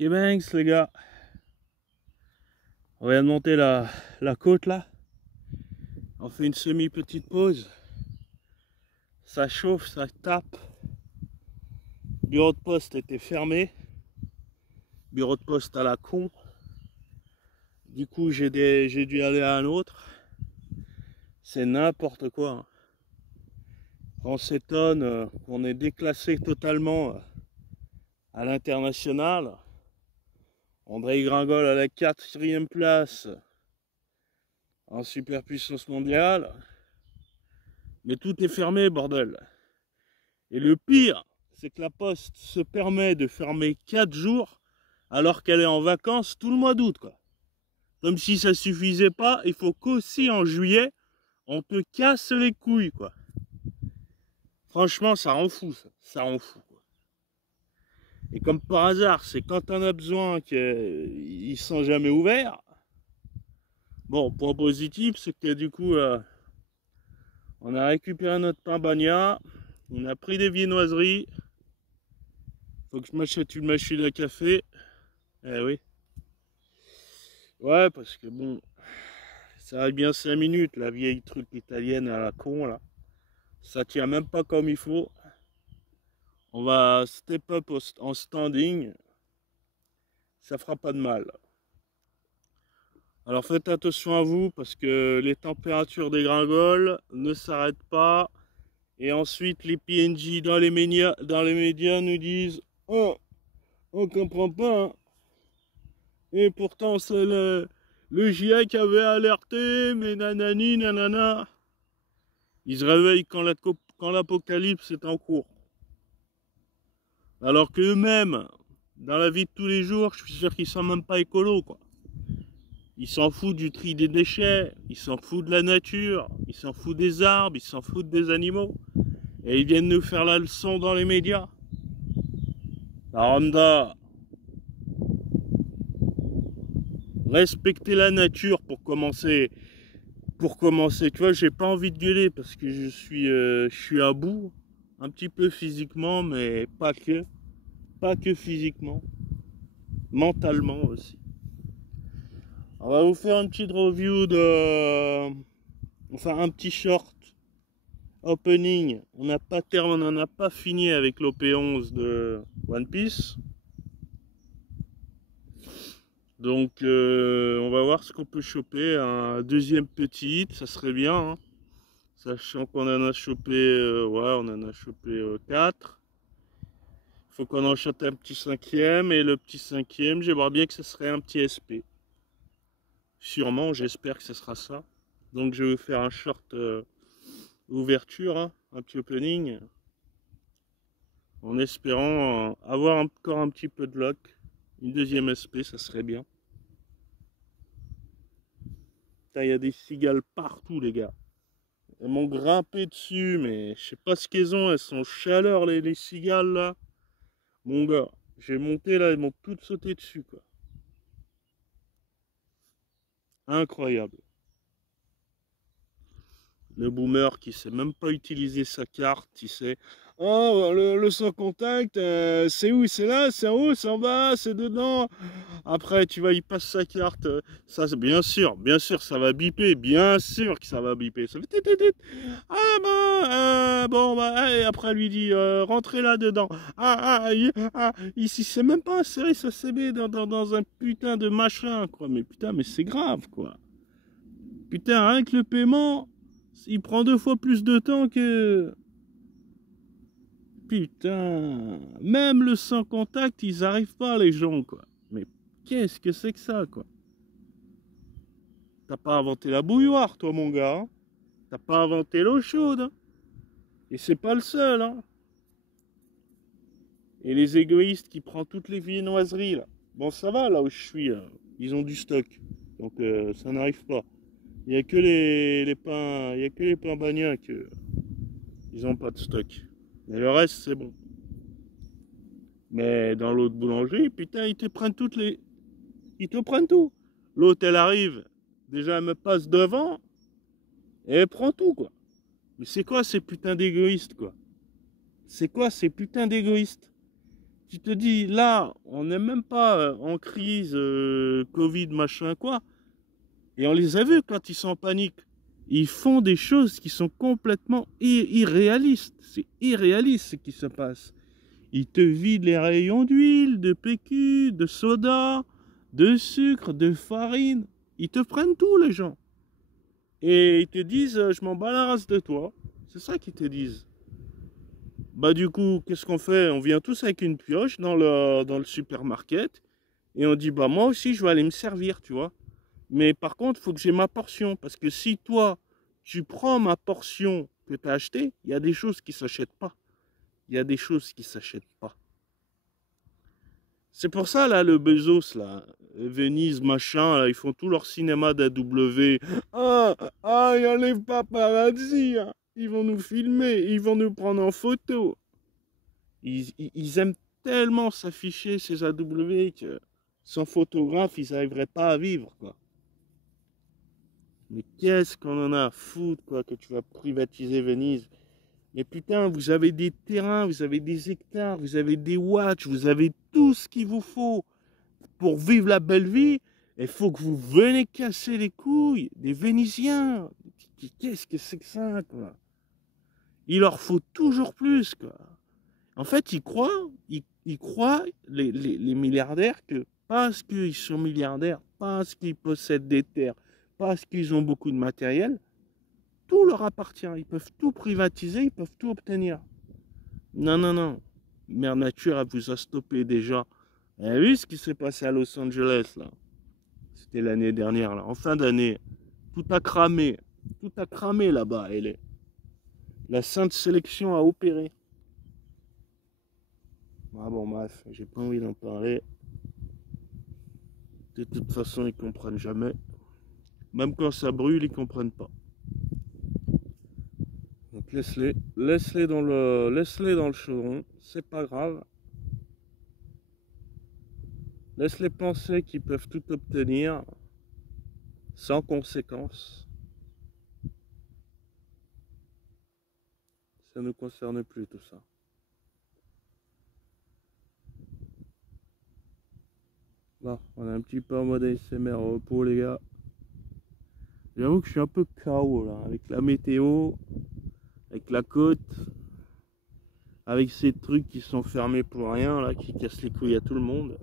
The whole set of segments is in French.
Ok Banks les gars, on vient de monter la côte là, on fait une semi-petite pause, ça chauffe, ça tape, bureau de poste était fermé, bureau de poste à la con, du coup j'ai dû aller à un autre, c'est n'importe quoi, hein. On s'étonne qu'on est déclassé totalement à l'international, André Gringol à la 4e place en superpuissance mondiale, mais tout est fermé bordel. Et le pire, c'est que la Poste se permet de fermer 4 jours alors qu'elle est en vacances tout le mois d'août, quoi. Comme si ça suffisait pas, il faut qu'aussi en juillet, on te casse les couilles, quoi. Franchement, ça rend fou, ça rend fou, quoi. Et comme par hasard, c'est quand t'en as besoin qu'ils sont jamais ouverts. Bon, point positif, c'est que du coup, on a récupéré notre pain bagna, on a pris des viennoiseries. Faut que je m'achète une machine à café. Eh oui. Ouais, parce que bon, ça arrive bien 5 minutes, la vieille truc italienne à la con là. Ça tient même pas comme il faut. On va step up en standing. Ça fera pas de mal. Alors faites attention à vous parce que les températures dégringolent, ne s'arrêtent pas. Et ensuite les PNJ dans les médias nous disent oh, on comprend pas, hein. Et pourtant c'est le GIEC avait alerté, mais nanani nanana. Ils se réveillent quand l'apocalypse est en cours. Alors qu'eux-mêmes, dans la vie de tous les jours, je suis sûr qu'ils sont même pas écolos, quoi. Ils s'en foutent du tri des déchets, ils s'en foutent de la nature, ils s'en foutent des arbres, ils s'en foutent des animaux. Et ils viennent nous faire la leçon dans les médias. La Honda, respectez la nature pour commencer. Tu vois, j'ai pas envie de gueuler parce que je suis à bout, un petit peu physiquement, mais pas que physiquement, mentalement aussi. On va vous faire une petite review enfin un petit short opening. On n'en a pas fini avec l'OP11 de One Piece. Donc on va voir ce qu'on peut choper. Un deuxième petit hit, ça serait bien, hein. Sachant qu'on en a chopé, ouais, on en a chopé 4. Faut qu'on en chope un petit 5e. Et le petit 5e, j'aimerais bien que ce serait un petit SP. Sûrement, j'espère que ce sera ça. Donc je vais vous faire un short ouverture, hein, un petit opening. En espérant avoir encore un petit peu de luck. Une deuxième SP, ça serait bien. Il y a des cigales partout, les gars. Elles m'ont grimpé dessus, mais je sais pas ce qu'elles ont. Elles sont chaleur, les cigales, là. Mon gars, j'ai monté, là, elles m'ont toutes sauté dessus, quoi. Incroyable. Le boomer qui sait même pas utiliser sa carte, il sait. Oh, le sans contact, c'est où? C'est là, c'est en haut, c'est en bas, c'est dedans. Après, tu vois, il passe sa carte. Ça, bien sûr, ça va biper. Bien sûr que ça va biper. Ça fait tit. Ah bon, bah, et après, lui dit, rentrez là-dedans. Ici, c'est même pas inséré sa CB dans un putain de machin, quoi. Mais putain, mais c'est grave, quoi. Putain, rien que le paiement, il prend 2 fois plus de temps que... Putain, même le sans contact, ils arrivent pas, les gens, quoi. Mais qu'est-ce que c'est que ça, quoi? T'as pas inventé la bouilloire, toi, mon gars, hein. T'as pas inventé l'eau chaude, hein. Et c'est pas le seul, hein. Et les égoïstes qui prennent toutes les viennoiseries, là. Bon, ça va, là où je suis, ils ont du stock. Donc, ça n'arrive pas. Il n'y a que les pains, il y a que les pains bagnas que ils ont pas de stock. Mais le reste, c'est bon. Mais dans l'autre boulangerie, putain, ils te prennent toutes les... Ils te prennent tout. L'autre, elle arrive. Déjà, elle me passe devant. Et elle prend tout, quoi. Mais c'est quoi ces putains d'égoïstes, quoi? C'est quoi ces putains d'égoïstes? Tu te dis, là, on n'est même pas en crise, Covid, machin, quoi. Et on les a vus quand ils sont en panique. Ils font des choses qui sont complètement irréalistes. C'est irréaliste ce qui se passe. Ils te vident les rayons d'huile, de PQ, de soda, de sucre, de farine. Ils te prennent tout, les gens. Et ils te disent, je m'en bats la race de toi. C'est ça qu'ils te disent. Bah du coup, qu'est-ce qu'on fait? On vient tous avec une pioche dans le supermarket. Et on dit, bah moi aussi, je vais aller me servir, tu vois. Mais par contre, il faut que j'ai ma portion. Parce que si toi, tu prends ma portion que tu as achetée, il y a des choses qui ne s'achètent pas. Il y a des choses qui ne s'achètent pas. C'est pour ça, là, le Bezos, là, Venise, machin, là, ils font tout leur cinéma d'AW. Il y a les paparazzi, hein. Ils vont nous filmer, ils vont nous prendre en photo. Ils aiment tellement s'afficher, ces AW, que sans photographe, ils n'arriveraient pas à vivre, quoi. Mais qu'est-ce qu'on en a à foutre, quoi, que tu vas privatiser Venise? Mais putain, vous avez des terrains, vous avez des hectares, vous avez des watts, vous avez tout ce qu'il vous faut pour vivre la belle vie. Il faut que vous venez casser les couilles des Vénitiens. Qu'est-ce que c'est que ça, quoi? Il leur faut toujours plus, quoi. En fait, ils croient, les milliardaires, que parce qu'ils sont milliardaires, parce qu'ils possèdent des terres, parce qu'ils ont beaucoup de matériel, tout leur appartient. Ils peuvent tout privatiser, ils peuvent tout obtenir. Non, non, non. Mère Nature, elle vous a stoppé déjà. Vous avez vu ce qui s'est passé à Los Angeles, là? C'était l'année dernière, là, en fin d'année. Tout a cramé. Tout a cramé là-bas. La Sainte Sélection a opéré. Ah bon, bref, j'ai pas envie d'en parler. De toute façon, ils comprennent jamais. Même quand ça brûle, ils comprennent pas. Donc laisse-les dans le chaudron, c'est pas grave. Laisse-les penser qu'ils peuvent tout obtenir sans conséquence. Ça ne nous concerne plus tout ça. Bon, on est un petit peu en mode ASMR au repos, les gars. J'avoue que je suis un peu KO là, avec la météo, avec la côte, avec ces trucs qui sont fermés pour rien là, qui cassent les couilles à tout le monde.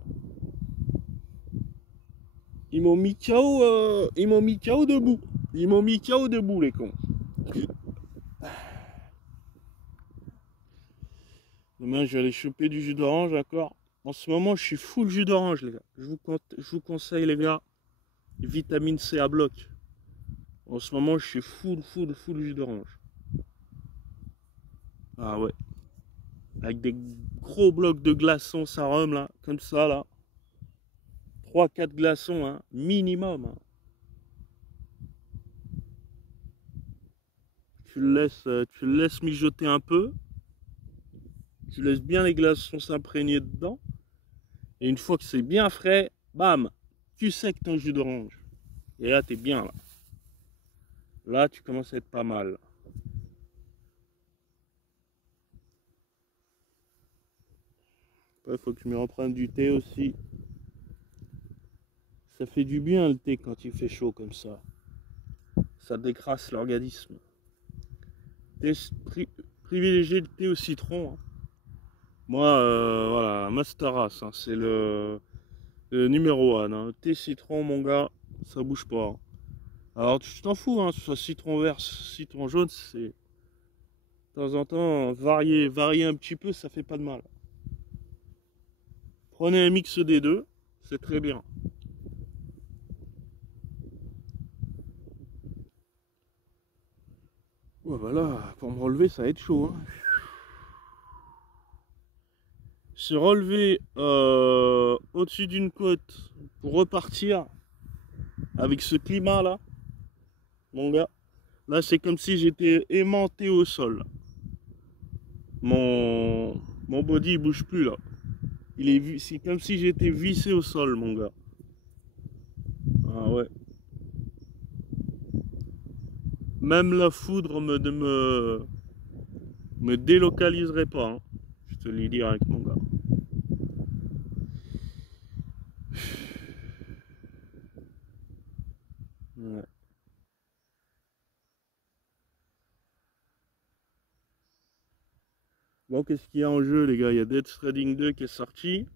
Ils m'ont mis KO, ils m'ont mis KO debout. Ils m'ont mis KO debout, les cons. Demain, je vais aller choper du jus d'orange, d'accord? En ce moment, je suis full jus d'orange, les gars. Je vous conseille, les gars, vitamine C à bloc. En ce moment, je suis full jus d'orange. Ah ouais. Avec des gros blocs de glaçons Sarum, là, comme ça, là. 3-4 glaçons, hein, minimum. Hein. Tu le laisses mijoter un peu. Tu laisses bien les glaçons s'imprégner dedans. Et une fois que c'est bien frais, bam, tu sèques ton jus d'orange. Et là, t'es bien, là. Là, tu commences à être pas mal. Il faut que je me reprenne du thé aussi. Ça fait du bien le thé quand il fait chaud comme ça. Ça décrasse l'organisme. Privilégier le thé au citron. Hein. Moi, voilà, Masteras, hein, c'est le numéro 1. Hein. Thé citron, mon gars, ça bouge pas. Hein. Alors, tu t'en fous, hein, que ce soit citron vert, citron jaune, c'est... De temps en temps, varier un petit peu, ça fait pas de mal. Prenez un mix des deux, c'est très bien. Ouais, bah là, pour me relever, ça va être chaud. Hein. Se relever au-dessus d'une côte pour repartir avec ce climat-là, mon gars, là, c'est comme si j'étais aimanté au sol. Mon body, il bouge plus, là. C'est comme si j'étais vissé au sol, mon gars. Ah ouais. Même la foudre me délocaliserait pas. Hein. Je te le dis direct, mon gars. Ouais. Bon, qu'est-ce qu'il y a en jeu, les gars? Il y a Death Stranding 2 qui est sorti.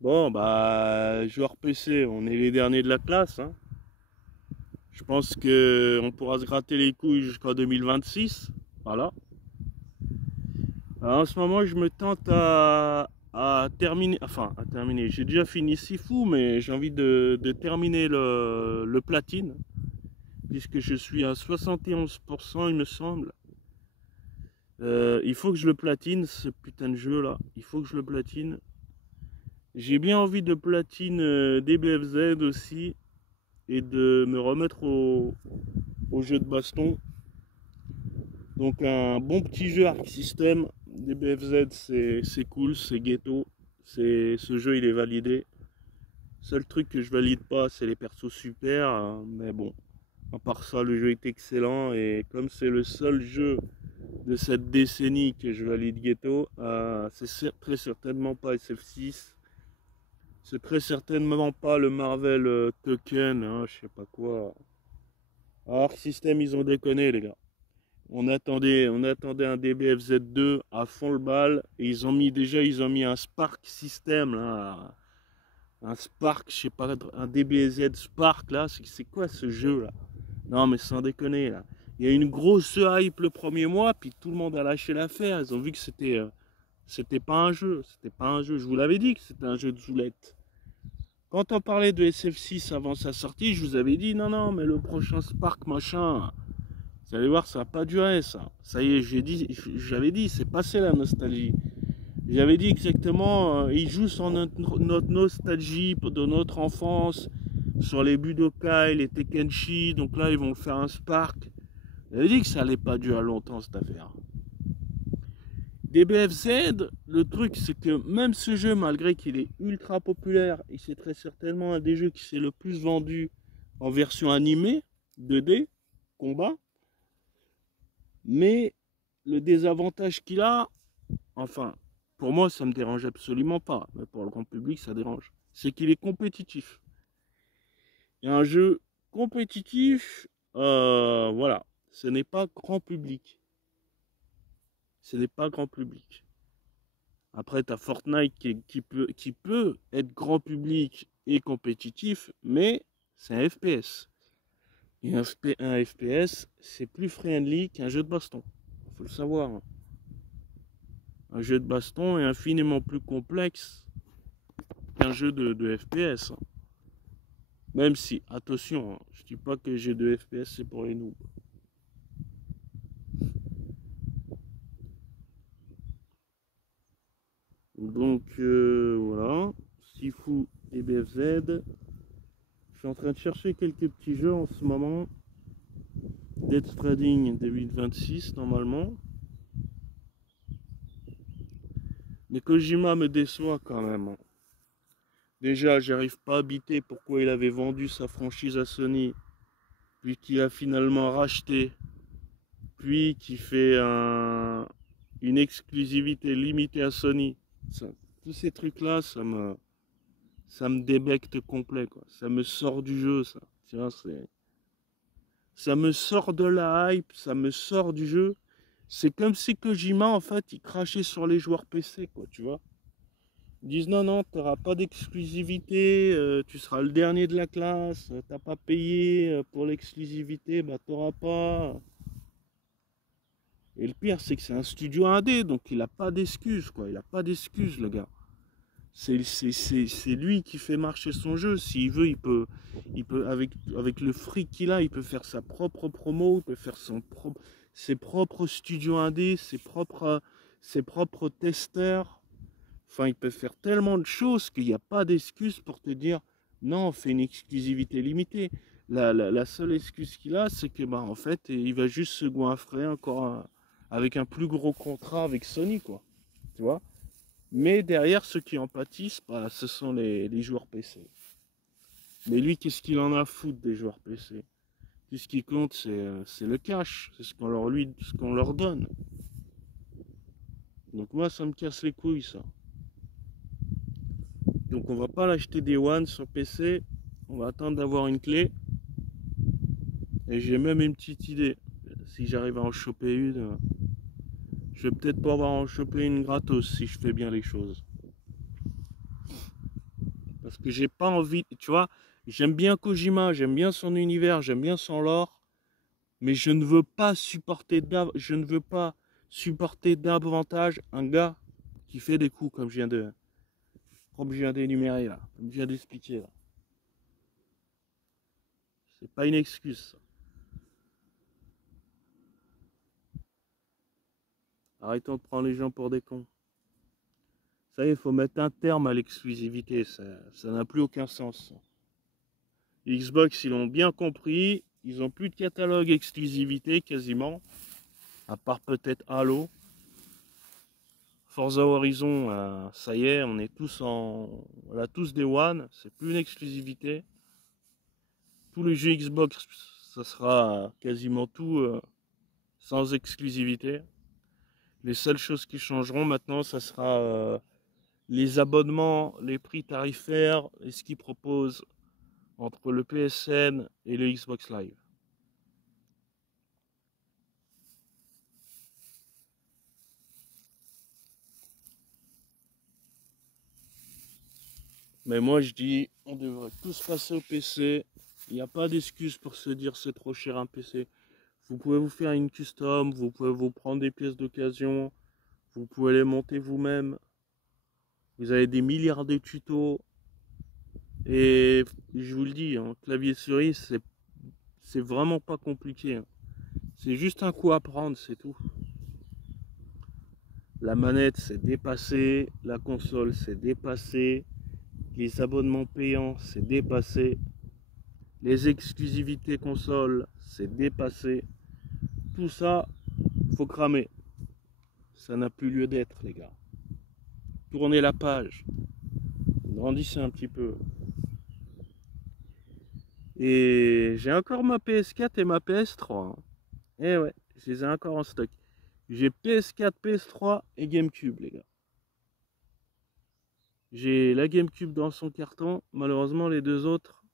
Bon, bah, joueur PC, on est les derniers de la classe, hein. Je pense que on pourra se gratter les couilles jusqu'en 2026. Voilà. Alors, en ce moment, je me tente à terminer. Enfin, à terminer. J'ai déjà fini Sifu, mais j'ai envie de terminer le platine. Puisque je suis à 71%, il me semble. Il faut que je le platine, ce putain de jeu là. Il faut que je le platine. J'ai bien envie de platine DBFZ aussi. Et de me remettre au jeu de baston. Donc un bon petit jeu Arc System. DBFZ c'est cool, c'est ghetto. Ce jeu il est validé. Seul truc que je valide pas c'est les persos super. Hein, mais bon. À part ça le jeu est excellent. Et comme c'est le seul jeu de cette décennie que je valide ghetto, c'est très certainement pas SF6. C'est très certainement pas le Marvel Token, hein, je sais pas quoi. Arc System, ils ont déconné, les gars. On attendait un DBFZ2 à fond le bal. Et ils ont mis un Spark System, là. Un Spark, je sais pas, un DBZ Spark, là. C'est quoi ce jeu, là? Non, mais sans déconner, là. Il y a une grosse hype le premier mois, puis tout le monde a lâché l'affaire. Ils ont vu que c'était pas un jeu. C'était pas un jeu. Je vous l'avais dit que c'était un jeu de zoulette. Quand on parlait de SF6 avant sa sortie, je vous avais dit non, non, mais le prochain Spark, machin. Vous allez voir, ça n'a pas duré, ça. Ça y est, j'avais dit, c'est passé la nostalgie. J'avais dit exactement, il joue sur notre nostalgie de notre enfance, sur les Budokai, les Tekenshi. Donc là, ils vont faire un Spark. J'avais dit que ça allait pas durer longtemps, cette affaire. DBFZ, le truc, c'est que même ce jeu, malgré qu'il est ultra populaire, et c'est très certainement un des jeux qui s'est le plus vendu en version animée, 2D, combat, mais le désavantage qu'il a, enfin, pour moi, ça me dérange absolument pas, mais pour le grand public, ça dérange. C'est qu'il est compétitif. Et un jeu compétitif, voilà, ce n'est pas grand public. Ce n'est pas grand public. Après, tu as Fortnite qui peut être grand public et compétitif, mais c'est un FPS. Et un FPS, c'est plus friendly qu'un jeu de baston. Il faut le savoir. Hein. Un jeu de baston est infiniment plus complexe qu'un jeu de FPS. Hein. Même si, attention, hein, je dis pas que les jeux de FPS c'est pour les noobs. Donc voilà, Sifu et BFZ. Je suis en train de chercher quelques petits jeux en ce moment. Death Stranding 2026 normalement. Mais Kojima me déçoit quand même. Hein. Déjà, j'arrive pas à habiter pourquoi il avait vendu sa franchise à Sony, puis qu'il a finalement racheté, puis qu'il fait une exclusivité limitée à Sony. Ça, tous ces trucs-là, ça me débecte complet, quoi. Ça me sort du jeu, ça. Tu vois, ça me sort de la hype, ça me sort du jeu. C'est comme si Kojima, en fait, il crachait sur les joueurs PC, quoi, tu vois. Ils disent non, non, tu n'auras pas d'exclusivité, tu seras le dernier de la classe, t'as pas payé pour l'exclusivité, bah t'auras pas. Et le pire, c'est que c'est un studio indé, donc il n'a pas d'excuses, quoi. Il n'a pas d'excuses, le gars. C'est lui qui fait marcher son jeu. S'il veut, il peut avec le fric qu'il a, il peut faire sa propre promo, il peut faire ses propres studios indés, ses propres testeurs. Enfin, il peut faire tellement de choses qu'il n'y a pas d'excuse pour te dire non, on fait une exclusivité limitée. La seule excuse qu'il a, c'est que bah en fait, il va juste se goinfrer encore avec un plus gros contrat avec Sony, quoi. Tu vois? Mais derrière, ceux qui en pâtissent, bah, ce sont les joueurs PC. Mais lui, qu'est-ce qu'il en a à foutre des joueurs PC? Tout ce qui compte, c'est le cash. C'est ce qu'on leur donne. Donc moi, ça me casse les couilles, ça. Donc on va pas l'acheter Day One sur PC. On va attendre d'avoir une clé. Et j'ai même une petite idée. Si j'arrive à en choper une, je vais peut-être pouvoir en choper une gratos si je fais bien les choses. Parce que j'ai pas envie, tu vois, j'aime bien Kojima, j'aime bien son univers, j'aime bien son lore, mais je ne veux pas supporter davantage un gars qui fait des coups comme je viens d'énumérer là, comme je viens d'expliquer là. C'est pas une excuse, ça. Arrêtons de prendre les gens pour des cons. Ça y est, il faut mettre un terme à l'exclusivité, ça n'a plus aucun sens. Xbox, ils l'ont bien compris, ils ont plus de catalogue exclusivité quasiment, à part peut-être Halo. Forza Horizon, ça y est, on a tous des One, c'est plus une exclusivité. Tous les jeux Xbox, ça sera quasiment tout sans exclusivité. Les seules choses qui changeront maintenant, ça sera les abonnements, les prix tarifaires et ce qu'ils proposent entre le PSN et le Xbox Live. Mais moi je dis, on devrait tous passer au PC. Il n'y a pas d'excuse pour se dire c'est trop cher un PC. Vous pouvez vous faire une custom, vous pouvez vous prendre des pièces d'occasion, vous pouvez les monter vous-même. Vous avez des milliards de tutos. Et je vous le dis, hein, clavier souris, c'est vraiment pas compliqué. Hein. C'est juste un coup à prendre, c'est tout. La manette c'est dépassé, la console c'est dépassé, les abonnements payants c'est dépassé, les exclusivités console c'est dépassé. Tout ça, faut cramer. Ça n'a plus lieu d'être, les gars. Tournez la page, grandissez un petit peu. Et j'ai encore ma PS4 et ma PS3. Hein. Eh ouais, je les ai encore en stock. J'ai PS4, PS3 et GameCube, les gars. J'ai la GameCube dans son carton. Malheureusement, les deux autres.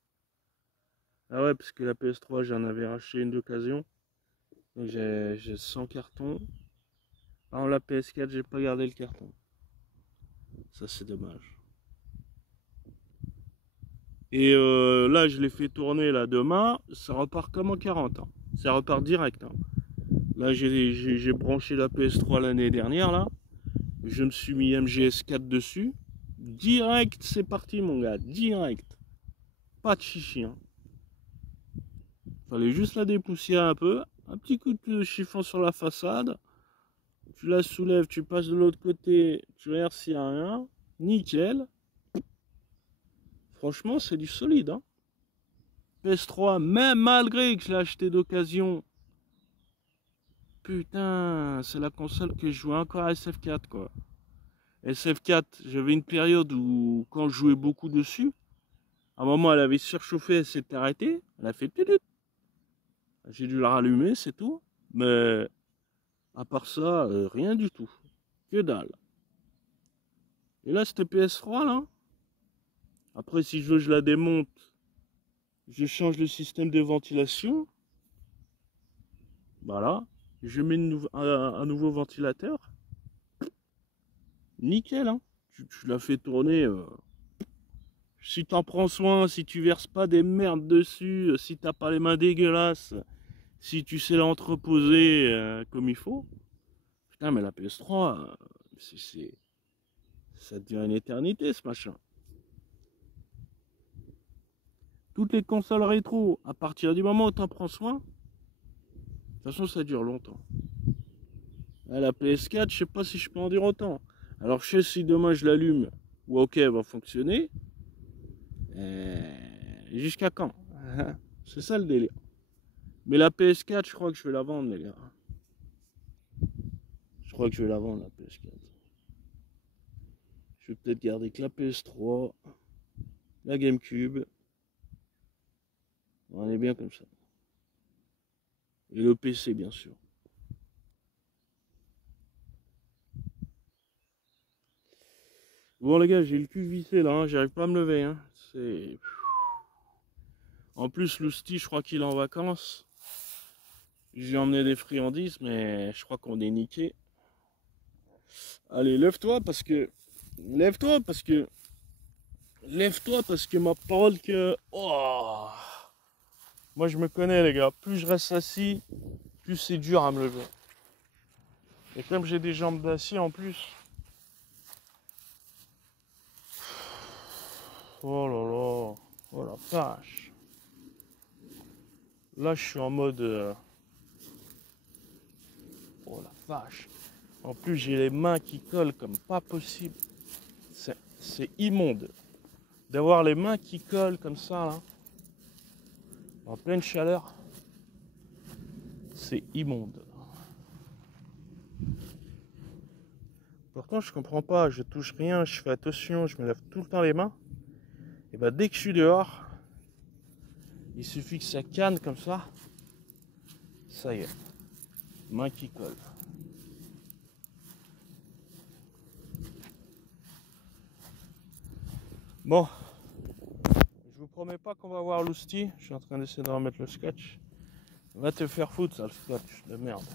Ah ouais, parce que la PS3, j'en avais racheté une d'occasion. Donc j'ai 100 cartons. Par contre, la PS4, j'ai pas gardé le carton. Ça, c'est dommage. Et là, je l'ai fait tourner là demain. Ça repart comme en 40 ans. Ça repart direct. Hein. Là, j'ai branché la PS3 l'année dernière. Là. Je me suis mis MGS4 dessus. Direct, c'est parti, mon gars. Direct. Pas de chichi. Hein. Fallait juste la dépoussiérer un peu. Un petit coup de chiffon sur la façade. Tu la soulèves, tu passes de l'autre côté. Tu regardes s'il n'y a rien. Nickel. Franchement, c'est du solide. Hein. PS3, même malgré que je l'ai acheté d'occasion. Putain, c'est la console que je jouais encore à SF4, quoi. SF4, j'avais une période où, quand je jouais beaucoup dessus, à un moment, elle avait surchauffé, elle s'était arrêtée. Elle a fait tutut. J'ai dû la rallumer, c'est tout. Mais, à part ça, rien du tout. Que dalle. Et là, c'était PS3, là. Après, si je veux, je la démonte. Je change le système de ventilation. Voilà. Je mets un nouveau ventilateur. Nickel, hein. Tu l'as fait tourner. Si t'en prends soin, si tu verses pas des merdes dessus, si t'as pas les mains dégueulasses, si tu sais l'entreposer comme il faut. Putain, mais la PS3, ça devient une éternité, ce machin. Toutes les consoles rétro, à partir du moment où t'en prends soin, de toute façon, ça dure longtemps. La PS4, je sais pas si je peux en dire autant. Alors, je sais si demain je l'allume, ou ok, elle va fonctionner. Jusqu'à quand? C'est ça le délire. Mais la PS4, je crois que je vais la vendre, les gars. Je crois que je vais la vendre, la PS4. Je vais peut-être garder que la PS3, la GameCube. On est bien comme ça. Et le PC, bien sûr. Bon les gars, j'ai le cul vissé là, hein, j'arrive pas à me lever. Hein. C'est... En plus, Lousti, je crois qu'il est en vacances. J'ai emmené des friandises, mais je crois qu'on est niqué. Allez, lève-toi parce que... Lève-toi parce que... Lève-toi parce que ma parole que... Oh, moi je me connais les gars, plus je reste assis, plus c'est dur à me lever. Et comme j'ai des jambes d'acier en plus... Oh là là, oh la vache. Là je suis en mode... Oh la vache. En plus j'ai les mains qui collent comme pas possible. C'est immonde. D'avoir les mains qui collent comme ça là. En pleine chaleur. C'est immonde. Pourtant je comprends pas, je touche rien, je fais attention, je me lave tout le temps les mains. Et bah dès que je suis dehors, il suffit que ça canne comme ça. Ça y est. Main qui colle. Bon. Je vous promets pas qu'on va voir l'hostie. Je suis en train d'essayer de remettre le scotch. Va te faire foutre ça le scotch de merde.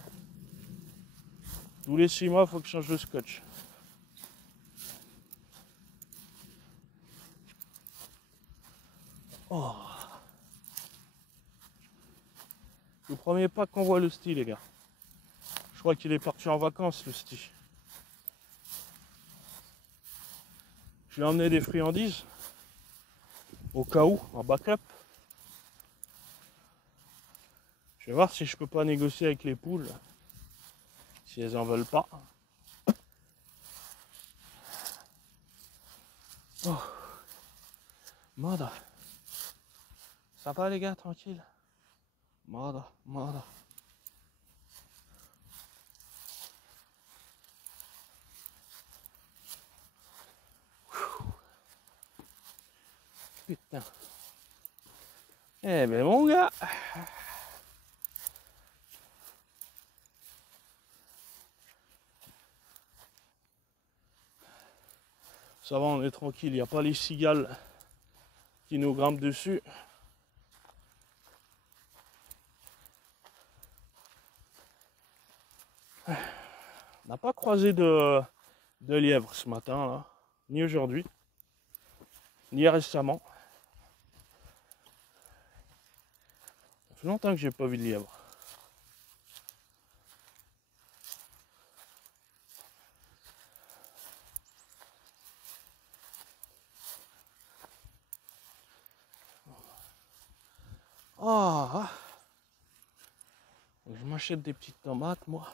Tous les 6 mois faut que je change le scotch. Oh. Je vous promets pas qu'on voit l'hostie les gars. Je crois qu'il est parti en vacances l'hostie. Je lui ai emmené des friandises. Au cas où, en backup. Je vais voir si je peux pas négocier avec les poules. Si elles en veulent pas. Oh. Mada. Ça va les gars, tranquille. Mada, mada. Putain. Eh ben mon gars. Ça va, on est tranquille, il n'y a pas les cigales qui nous grimpent dessus. On n'a pas croisé de lièvre ce matin, là, ni aujourd'hui, ni récemment. Ça fait longtemps que j'ai pas vu de lièvre. Ah, je m'achète des petites tomates, moi.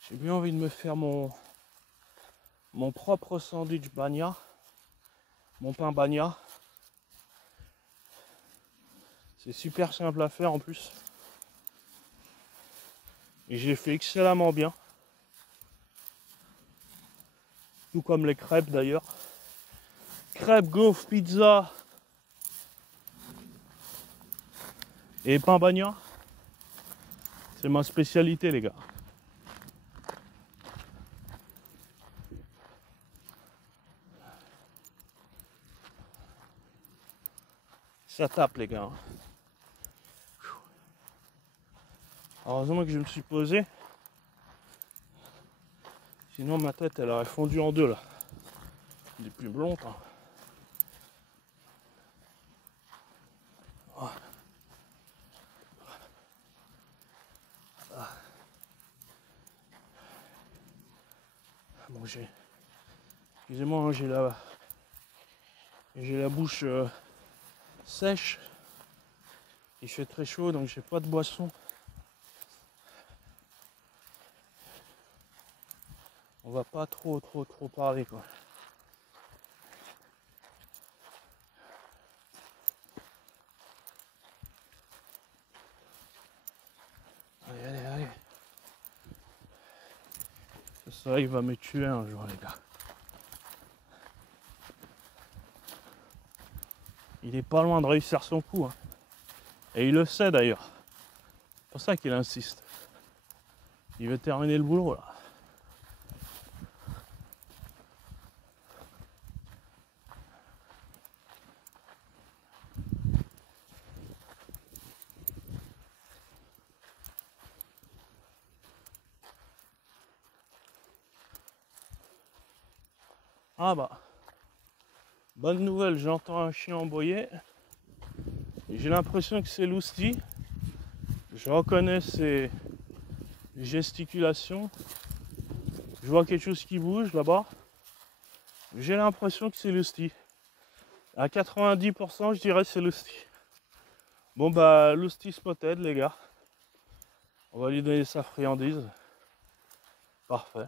J'ai bien envie de me faire mon propre sandwich bagna, mon pain bagna. C'est super simple à faire en plus. Et j'ai fait excellemment bien. Tout comme les crêpes d'ailleurs. Crêpes, gaufres, pizza et pain bagna. C'est ma spécialité les gars. Ça tape les gars. Heureusement que je me suis posé. Sinon ma tête elle aurait fondu en deux là. Depuis longtemps. Oh. Bon j'ai... Excusez-moi, hein, j'ai la bouche sèche. Il fait très chaud donc j'ai pas de boisson. On va pas trop parler quoi. Allez. Ce soleil va me tuer un jour les gars. Il est pas loin de réussir son coup. Hein. Et il le sait d'ailleurs. C'est pour ça qu'il insiste. Il veut terminer le boulot là. Ah bah, bonne nouvelle, j'entends un chien aboyer. J'ai l'impression que c'est Lousti. Je reconnais ses gesticulations. Je vois quelque chose qui bouge là-bas. J'ai l'impression que c'est Lousti. À 90%, je dirais que c'est Lousti. Bon bah, Lousti spotted les gars. On va lui donner sa friandise. Parfait.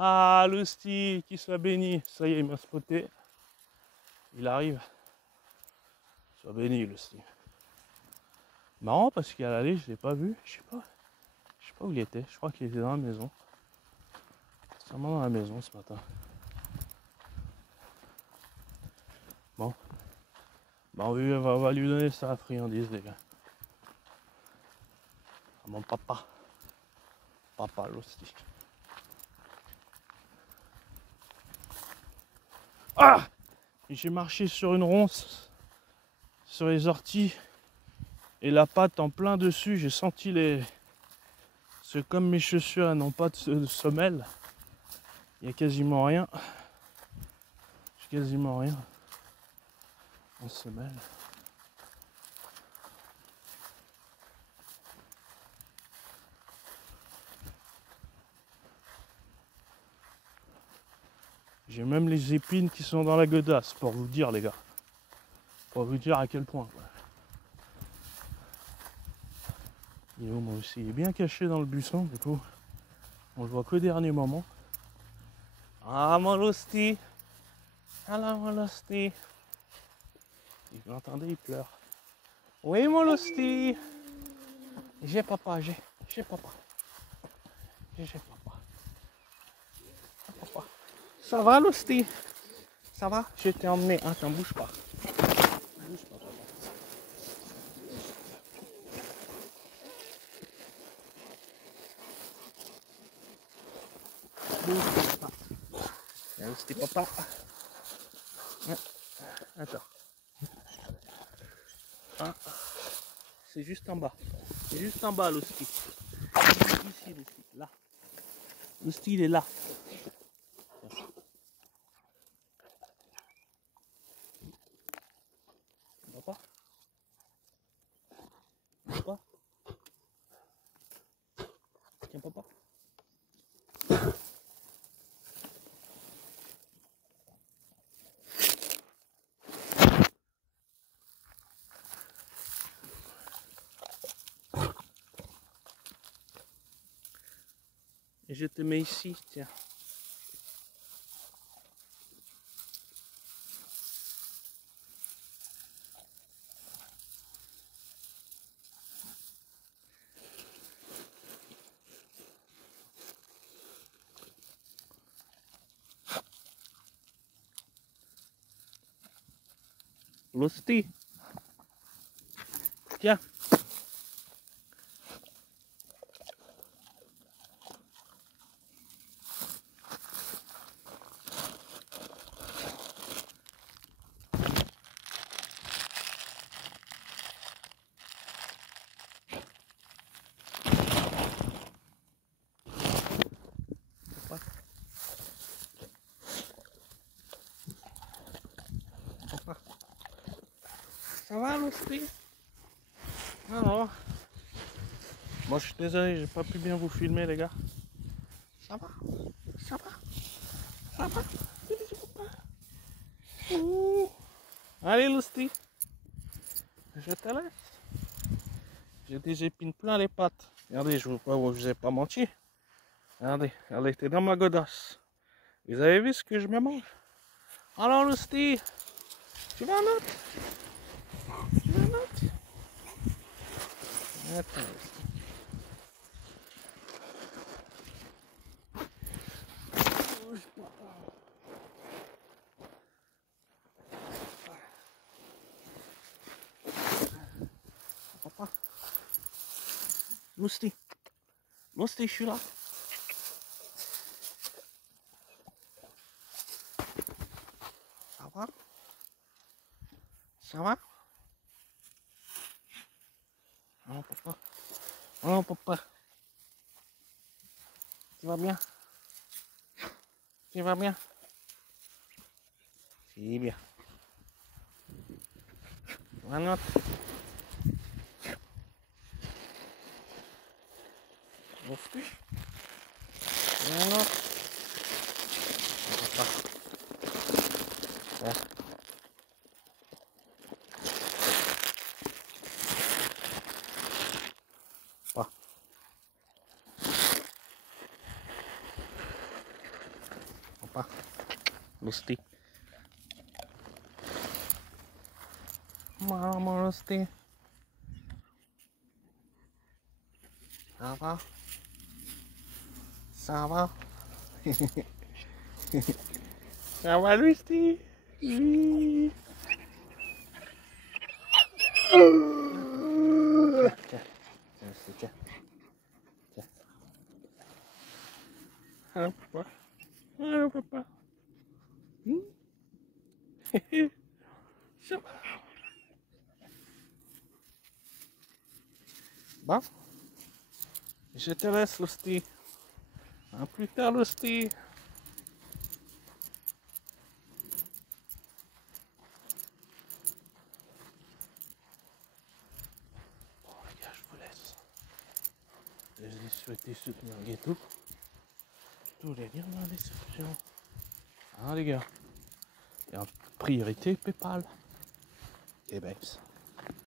Ah, Lousti, qu'il soit béni. Ça y est, il m'a spoté. Il arrive. Sois béni, Lousti. Marrant parce qu'à l'aller, je l'ai pas vu. Je sais pas où il était. Je crois qu'il était dans la maison. Sûrement dans la maison ce matin. Bon. Bah on va lui donner sa friandise, les gars. À mon papa. Papa Lousti. Ah! J'ai marché sur une ronce. Sur les orties. Et la patte en plein dessus. J'ai senti les... C'est comme mes chaussures n'ont pas de semelle. Il n'y a quasiment rien. J'ai quasiment rien en semelle. J'ai même les épines qui sont dans la godasse, pour vous dire les gars. Pour vous dire à quel point. Quoi. Il est où moi aussi? Il est bien caché dans le buisson, du coup. On le voit qu'au dernier moment. Ah mon Lousti! Ah mon Lousti! Vous l'entendez, il pleure. Oui mon Lousti! J'ai papa, j'ai papa. J'ai papa. Papa. Ça va Lousti? Ça va? Je t'ai emmené. Attends, bouge pas. Bouge pas, papa. Bouge pas. Lousti papa. Attends. Ah. C'est juste en bas. C'est juste en bas Lousti. Ici Lousti. Là. Lousti il est là. Papa. Papa. Tiens papa. Et je te mets ici, tiens. Lousti. Tiens. Ça va Lousti? Alors. Moi je suis désolé, j'ai pas pu bien vous filmer les gars. Ça va? Ça va? Ça va? Ouh. Allez Lousti. Je te laisse. J'ai des épines plein les pattes. Regardez, je vous ai pas menti. Regardez, elle était dans ma godasse. Vous avez vu ce que je me mange? Alors Lousti, tu veux un autre? Tu veux un autre? Attends Lousti. Bouge pas. Papa. Lousti. Lousti, je suis là. Ça va? Ça va? Oh papa. Oh papa. Tu vas bien? Tu vas bien? C'est bien. Un autre. Aussi. Et un autre. Ouais. Pas. Pas. Lustig. Mamma lustig. Ça va? Ça va? Ça va, Lustig? Oui. Tiens, tiens, tiens. Allô, papa. Allô, papa. Ça va. Bon. Je te laisse, Lustig. À plus tard, Lustig. Bon, les gars, je vous laisse. Je vais souhaiter soutenir Ghetto. Tous les liens dans la description. Hein, les gars. Et en priorité, PayPal. Et Babes.